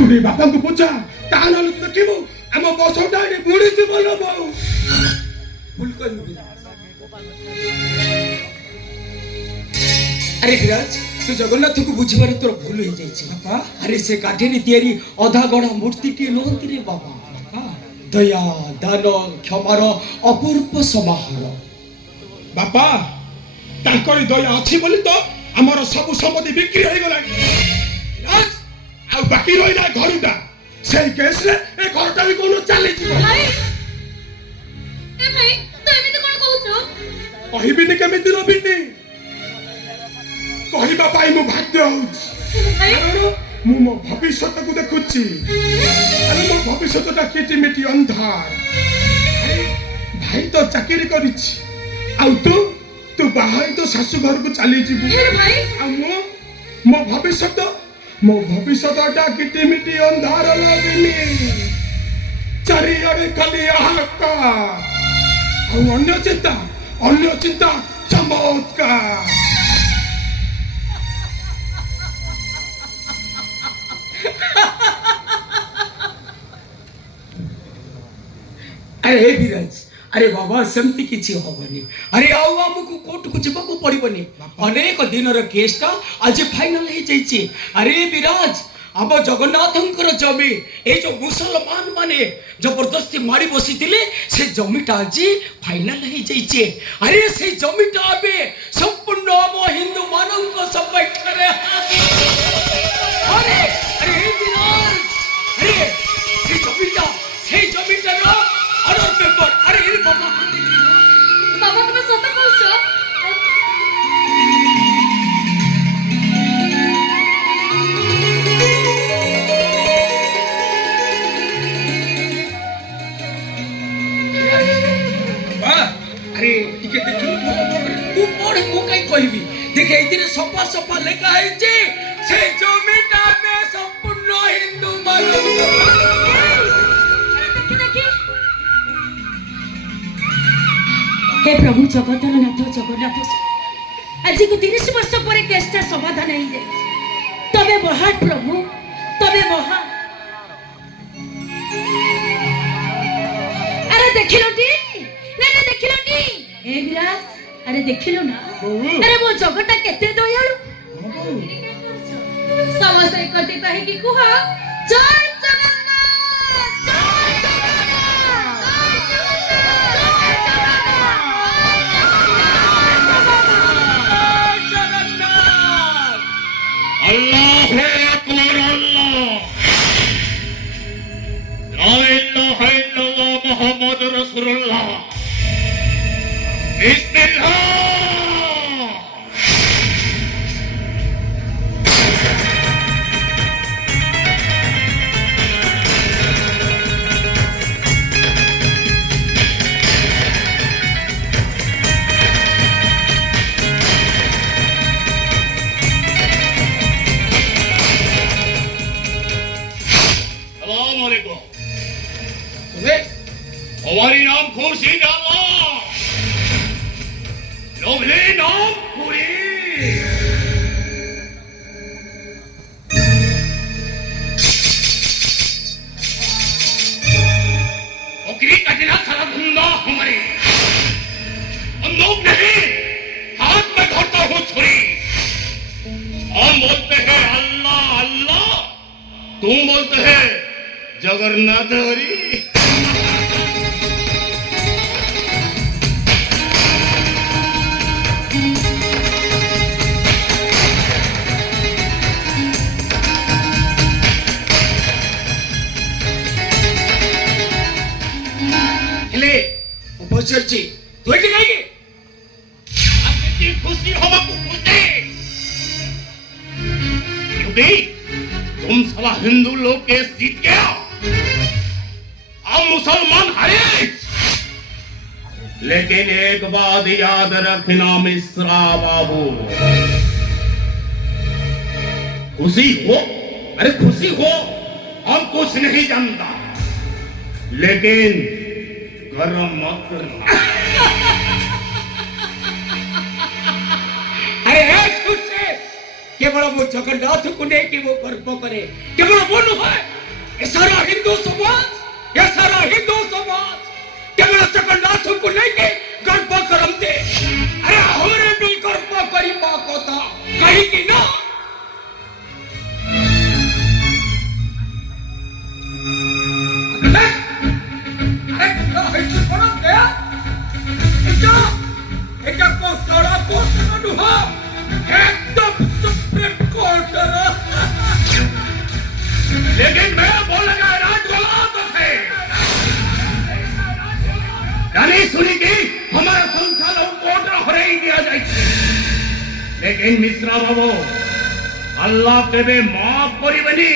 तुडी बापा को पूछा तान देखिबो हम बसटा बुड़ी जीवन बहु भूल कर अरे विराज तू जगन्नाथ को बुझिबार तोर भूल हो जाइछि बापा। अरे से काठेरी तयारी अधा गढ़ा मूर्ति टी नहंती रे बाबा। दया दान क्षमार अपूर्व समाहार बापा। तांकरी दया अछि बोली तो हमर सब संपत्ति बिक्री हो गला। विराज आ बाकी रहिला घरटा से केस रे ए घरटा भी कोनो चली जीवो। भाई ए भाई तो एमे तो कोन कहउछो कहिबिनी केमिति रबिनी कहवा पाई मो भाग्य मो भविष्य को देखुची। अरे मो भविष्य किटिमिटी अंधार भाई तो चाकरी करिछि आउ तू बाहर तो सासू घर को चली जीवु मो भविष्य किटिमिटी अंधार लबिनी चारियारे खाली हाहाकार अन्य चिंता चमत्कार। अरे विराज अरे बाबा सेमती किछि होबनी। अरे आउ हमकु कोर्ट को जीवको पड़िबनी। अनेक दिन र केसटा आज फाइनल हे जाइछि। अरे विराज अब जगन्नाथंकर जमी ए जो मुसलमान माने जबरदस्ती मारी बसिथिले से जमीटा आज फाइनल हे जाइछि। अरे से जमीटा आबे संपूर्ण हम हिंदू मानव को सब बैठरे। अरे अरे विराज अरे से जमीटा रो ऑर्डर पेपर। अरे बाबा तुम्हें सत कहछो अरे टिके देखि तू पढ़ को कई कहबी देखे इतने सफा सफा लेखा है जे से जमीटा में संपूर्ण हिंदू मानव। हे प्रभु जगतनाथ जगन्नाथ आज को 30 वर्ष पर केसटा समाधान हो जाए तबे महान प्रभु तबे महान। अरे देखिलोटी ए विराज अरे देखिलो ना अरे वो जगटा केते दयालु समस्त एकत्रित है कि कुह जय अल्लाहु अकबर ला इलाहा इल्लल्लाह मुहम्मद रसूलुल्लाह बिस्मिल्लाह। हमारी नाम खुर्शीद अल्लाह लोभले नाम पूरी ओकरी कटना सारा धुंधा हमारे हम लोग नहीं हाथ में धरता हूँ छुरी। हम बोलते हैं अल्लाह अल्लाह तुम बोलते हैं जगन्नाथ हरी। चर्ची तू एटी कहेगी आपकी खुशी हो बापू खुशी क्योंकि तुम साला हिंदू लोग केस जीत गया हम मुसलमान हारे। लेकिन एक बात याद रखना मिश्रा बाबू खुशी हो अरे खुशी हो हम कुछ नहीं जानता लेकिन गरम मत करना। अरे खुश केवल वो जगन्नाथ को नहीं कि वो गर्व करे केवल वो है ये सारा हिंदू समाज केवल जगन्नाथ को लेके गर्व करते। अरे हमरे भी गर्व करी कथा कही कि ना। लेकिन मैं बोलेगा राजगोलात थे यानी सुनी कि हमारा संसार कोट हरे दिया जाए। लेकिन मिश्रा बाबू अल्लाह तेरे माफ करिबेनी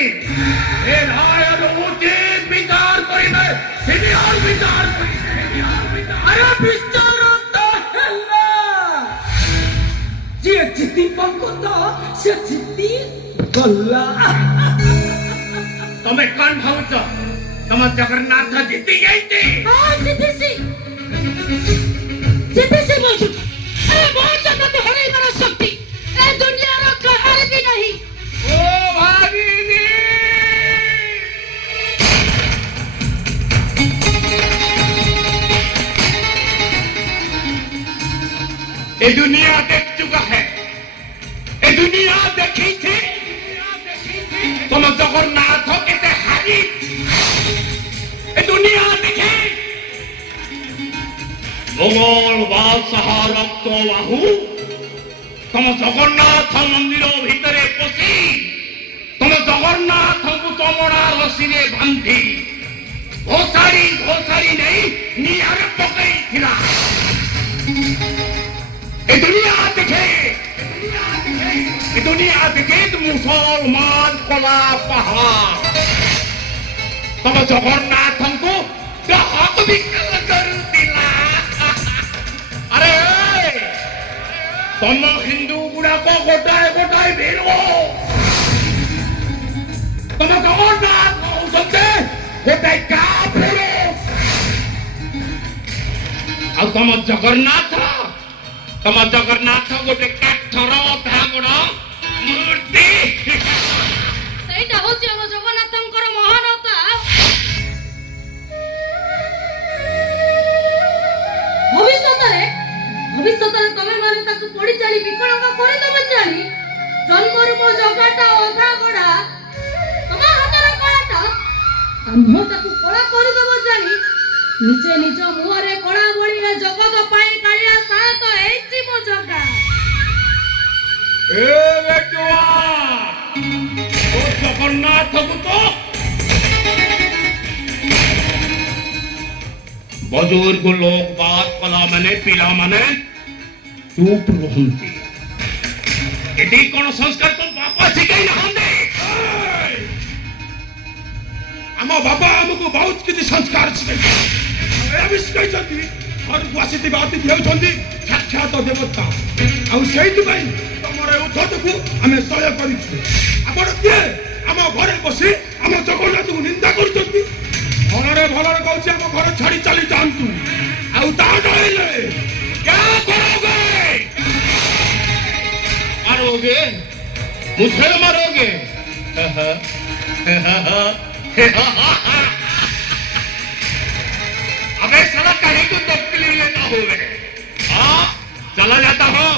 ए राय उचित विचार करिबे सीनियर विचार करिबे। अरे विचार तो हेला जे जिति पंकता से जिति गल्ला। तमे कान भाउच तम जगन्नाथ जीती जाइते। हां जीतेसी मौजूद। अरे बहुत ज्यादा तो हरे मेरा शक्ति ए दुनिया रो कहर भी नहीं। ओ भागिनी ये दुनिया देख चुका है, ये दुनिया देखी थी तुम जगन्नाथ के हारी ये दुनिया देखे मोगल बादशाह रक्त बाहू तुम जगन्नाथ मंदिर भितर पशि तुम जगन्नाथ को चमड़ा रसी बांधी घोषाड़ी नहीं निआर पकई थिला। ये दुनिया देखे तो मुसलमान कला पहाड़ तब जगन्नाथ को हक भी कर दिला। अरे तुम हिंदू गुड़ा को गोटाए भेड़ो तुम जगन्नाथ औसते गोटाए का भेड़ो और तुम जगन्नाथ गोटे काठर भागड़ मूर्ति ସେଇଟା ହଉଛି ଆମ ଜଗନ୍ନାଥଙ୍କର ମହାନତା। ଭବିଷ୍ୟତରେ ତମେ ମାନେ ତାକୁ ପଢି ଚାଲି ବିକଳଙ୍କ କରିଦବ ଚାଲି ଜନ୍ମରୁ ମୋ ଜଗାଟା ଅଧା ଗଢା ତମ ହାତର କଳାଟା ଆମ୍ଭ ତାକୁ କଳା କରିଦବ ଜାଣି ନିଜେ ନିଜ ମୁହଁରେ କଳା ବଳିରେ ଜଗତ ପାଇଁ କାଳିଆ ସାତ ହେଇଛି ମୋ ଜଗା। ए बेटुआ ओ जगन्नाथ को तो बुजुर्ग लोग बात कला माने पिला माने चुप रहंती। एटी कोन संस्कार तो बापा सिखाई नहंदे। आमो बाबा हमको बहुत किछि संस्कार सिखाई ए विश्वास जति और वासिति बाति देउछंती साक्षात देवता आ सेहित भाई तमरे उद्धत को हमें सहयोग करिछु। आपण के हम घरे बसी हम जगन्नाथ को निंदा करछंती। भलरे कहछि हम घर छाड़ी चली जानतु आ ता डले क्या करोगे मारोगे मुझे मारोगे अबे साला कहीं को तक ले लेता हो हाँ चला जाता हूँ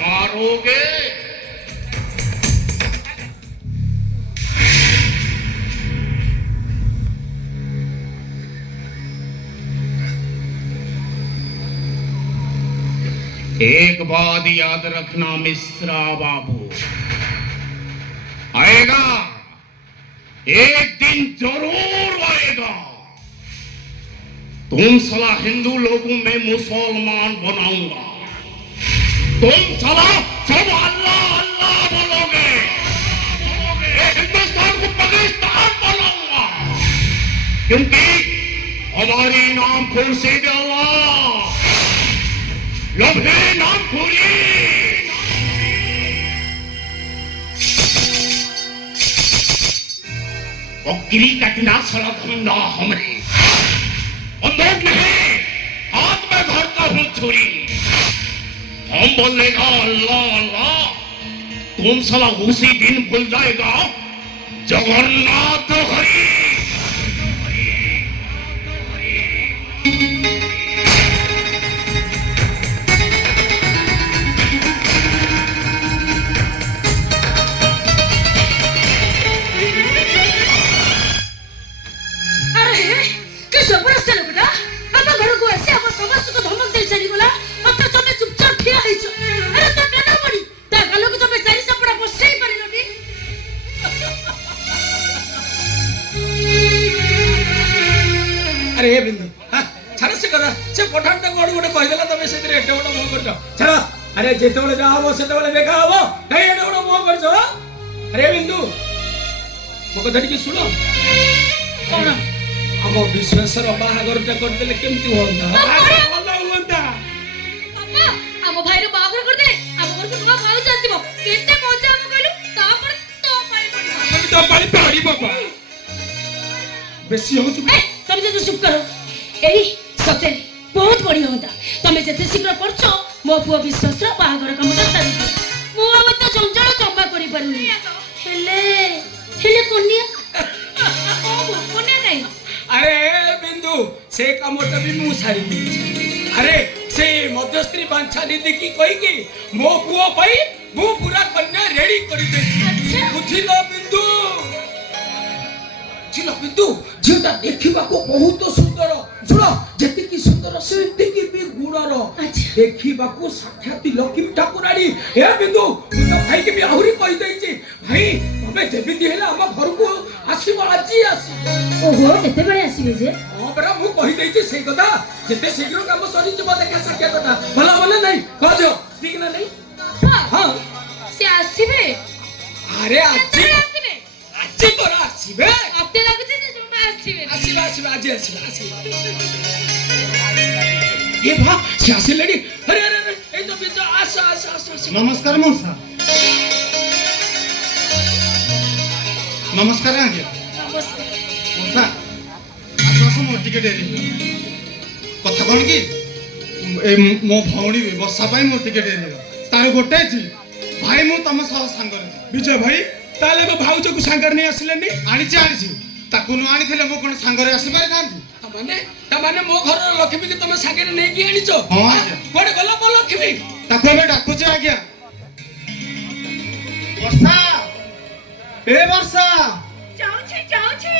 मारोगे। एक बात याद रखना मिश्रा बाबू आएगा एक दिन जरूर आएगा। तुम साला हिंदू लोगों में मुसलमान बनाऊंगा। तुम साला सब अल्लाह अल्लाह बोलोगे। हिंदुस्तान को पाकिस्तान बनाऊंगा क्योंकि हमारी नाम खुर्शीद अल्लाह लोभे नाम खुरी। बकरी कटना साला धंधा हमरे अंदर नहीं हाथ में भरता हूँ छुरी। हम बोलेगा अल्लाह अल्लाह तुम साला उसी दिन भूल जाएगा जगन्नाथ अरे ए बिंदु छाड़ से करा से पठान ता गोड़ गोटे कहिदेला तमे सेतिर एटे गोटे मोह करछ छाड़ अरे जेते बेले जा हबो सेते बेले देखा हबो काई एटे गोटे मोह करछ अरे बिंदु मो कथा टिके सुनो कोन हम विश्वासर बाहागरटा करदेले केमती होंदा भलो होंदा पापा हम भाईर बाहागर कर दे हम घर को नुआ भाऊ जातिबो केते मजा हम कहलु तापर तो पाई पड़ी हम तो पाली पड़ी बाबा बेसी हो तू तमे जे चुप करो एई सते बहुत बढ़िया होता तमे जेते शीघ्र परछो मो पुओ विश्वासर बाहागर कामटा सारी दे मो अब तो जंजाळ चंबा करि पारुनी हेले कोनिया कोनिया नहीं अरे बिंदु से कामटा भी मु सारी दी अरे से मध्यस्त्री बांछा नीति की कही कि मो पुओ पई मु पूरा कन्या रेडी करि दे अच्छा बुझिलो बिंदु जिलो बिंदु जेटा देखिबा को बहुत सुंदर सुनो जति की सुंदर सेति की भी गुणर अच्छा देखिबा को साक्षात लक्ष्मी ठाकुरानी हे बिंदु तू तो भाई के भी आहुरी कहि दै छी भाई तबे जेबिति हेला हम घर को आसीबो आजी आसी ओहो एते बळे आसीबे जे हां बरा मु कहि दै छी से कथा जेते शीघ्र काम सरी जब देखा सके कथा भला भला नहीं कहजो ठीक ना नहीं हां से आसीबे अरे आजी आसीबे आजी तोरा आसीबे आते लागुचे जे तुम आसीबे आसीबे आसीबे आजी आसीबे आसीबे ये भा से आसी लड़ी अरे अरे अरे ए तो बिंदु आसा आसा आसा नमस्कार मौसा नमस्कार आज्ञा नमस्कार मौसा आस आस मोर टिके डेरी कथा कौन कि मो भौणी वर्षा पाई मोर टिके डेरी तार गोटे थी भाई मु तम सह सांगर विजय भाई ताले को भाउज को सांगर नहीं आसिलेनी आनिछि आनिछि ताकु न आनिथिले मो कोन सांगरे आसी पारि थांती तमाने मो घर लक्ष्मी के तुम सांगे नहीं की आनिचो हां आज्ञा कोडे गला मो लक्ष्मी ताकु हमें डाकुचे आज्ञा वर्षा ए वर्षा जाऊ छी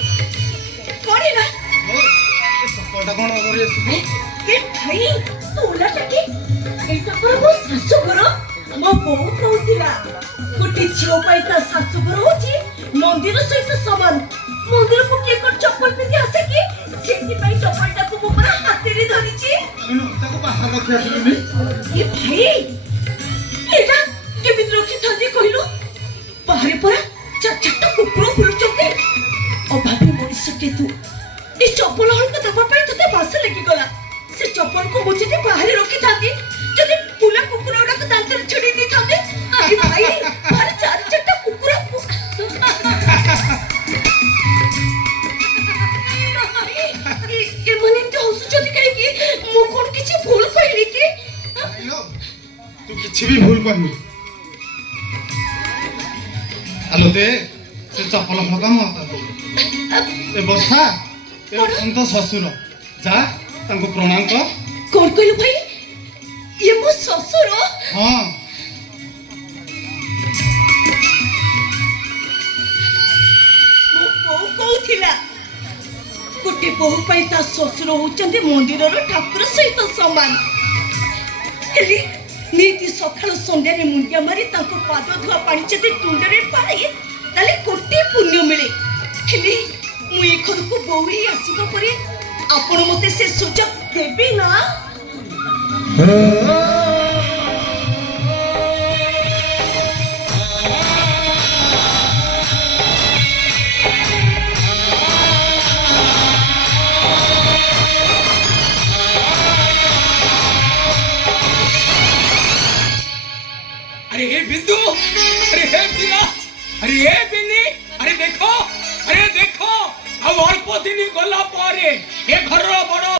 कोणी ना ए सपोटा कोन करि आसी ए भाई तू उलटा के एटा पर वो सासु घर मो बहु कहूतिला गोटे झियो पाई ता सासु घर होची मंदिर सहित समान मंदिर को के कर चप्पल पिंदी आसे की सेति पाई चप्पलटा को मो पर हाथे रे धरी छी ताकु बाहर रखि आसी ए भाई एटा के बिन रखी थांदी कहिलो बाहरे पर चटचट कुकुर बुलुचते अभावी मनुष्य के तू ए चप्पल हल को दबा पाई तते बास लगी गला से चप्पल को मुझे बाहर रखी थांदी जदि पुला कुकुर उडा को दांत छड़ी दी थांदे अरे भाई बाहर चार चट्टा कुकुर ए मने तो हसु जदि कहि कि मु कोन किछि भूल कइली कि तू किछि भी भूल करनी आलो दे से चप्पल फका मत ए वर्षा ए अंत ससुर जा तांको प्रणाम कर कोन कइलु भाई ये मो ससुर हां मो बहु कहूथिला गोटे बहु पाई ता ससुर होचंदे मंदिर रो ठाकुर सहित समान हेली नीति सकाळ संध्या रे मुंडिया मारी तांको पाद धुआ पानी चते तुंडरे पाई ताले कोटी पुण्य मिले हेली मु ए घर को बहु आसीबा परे आपण मते से सुजग देबे ना अरे हे बिंदु अरे हे विराज अरे हे बिन्नी अरे देखो अब अल्प दिन गला पारे ए घर बड़